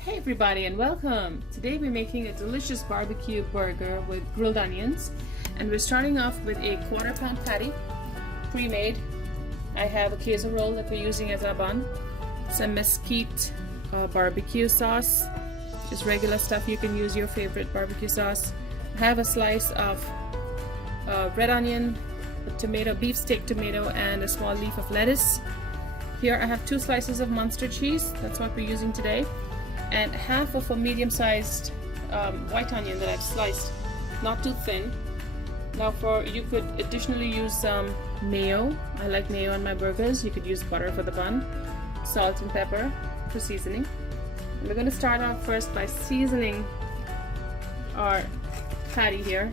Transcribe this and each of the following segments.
Hey everybody and welcome! Today we're making a delicious barbecue burger with grilled onions, and we're starting off with a quarter-pound patty, pre-made. I have a queso roll that we're using as our bun, some mesquite barbecue sauce, just regular stuff. You can use your favorite barbecue sauce. I have a slice of red onion, a tomato, beef steak tomato, and a small leaf of lettuce. Here I have 2 slices of Munster cheese, that's what we're using today, and half of a medium-sized white onion that I've sliced, not too thin. Now you could additionally use some mayo. I like mayo on my burgers. You could use butter for the bun, salt and pepper for seasoning. And we're going to start off first by seasoning our patty here.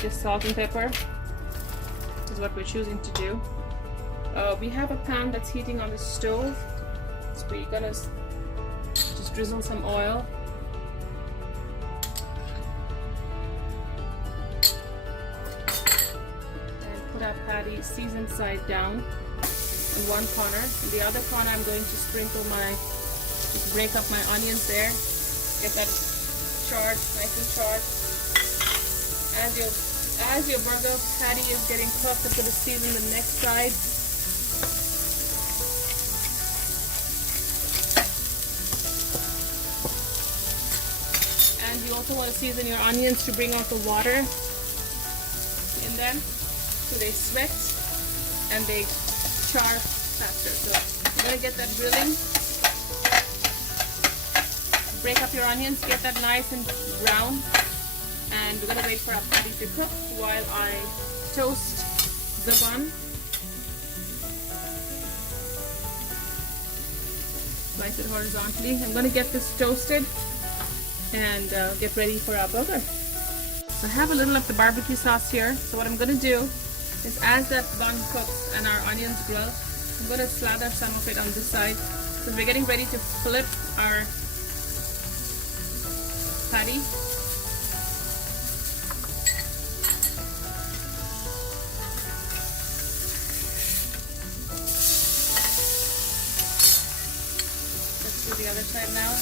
Just salt and pepper is what we're choosing to do. We have a pan that's heating on the stove, so we're gonna just drizzle some oil. And put our patty seasoned side down in one corner. In the other corner I'm going to sprinkle just break up my onions there. Get that charred, nice and charred. As your burger patty is getting cooked, I'm going to season the next side. You also want to season your onions to bring out the water in them, so they sweat and they char faster. So you're going to get that grilling. Break up your onions, get that nice and brown, and we're going to wait for our patty to cook while I toast the bun. Slice it horizontally. I'm going to get this toasted and get ready for our burger. So I have a little of the barbecue sauce here. So what I'm going to do is, as that bun cooks and our onions grill, I'm going to slather some of it on this side because we're getting ready to flip our patty. Let's do the other side now.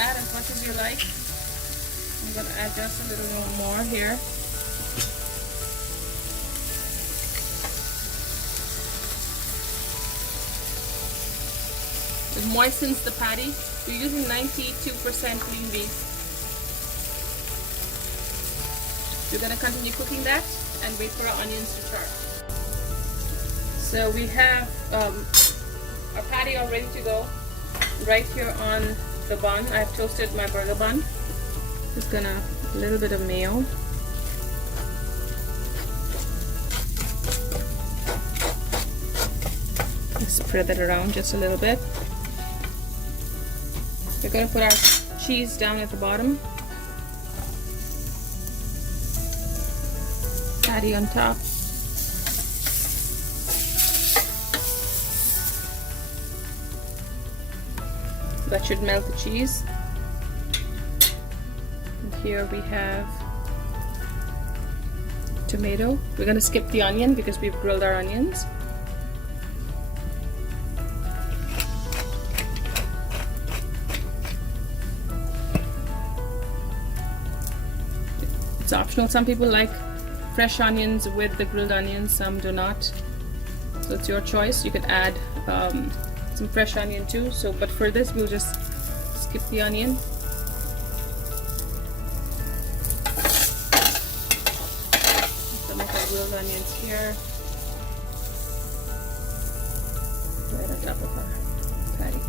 Add as much as you like. I'm going to add just a little more here. It moistens the patty. We're using 92% lean beef. We're going to continue cooking that and wait for our onions to char. So we have our patty all ready to go right here on the bun. I've toasted my burger bun. Just a little bit of mayo. Spread that around just a little bit. We're going to put our cheese down at the bottom. Patty on top. That should melt the cheese. And here we have tomato. We're going to skip the onion because we've grilled our onions. It's optional. Some people like fresh onions with the grilled onions, some do not. So it's your choice. You could add some fresh onion too, but for this we'll just skip the onion. Some of our grilled onions here, right on top of our patty.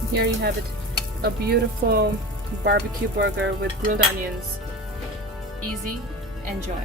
And here you have it, a beautiful barbecue burger with grilled onions. Easy, enjoy.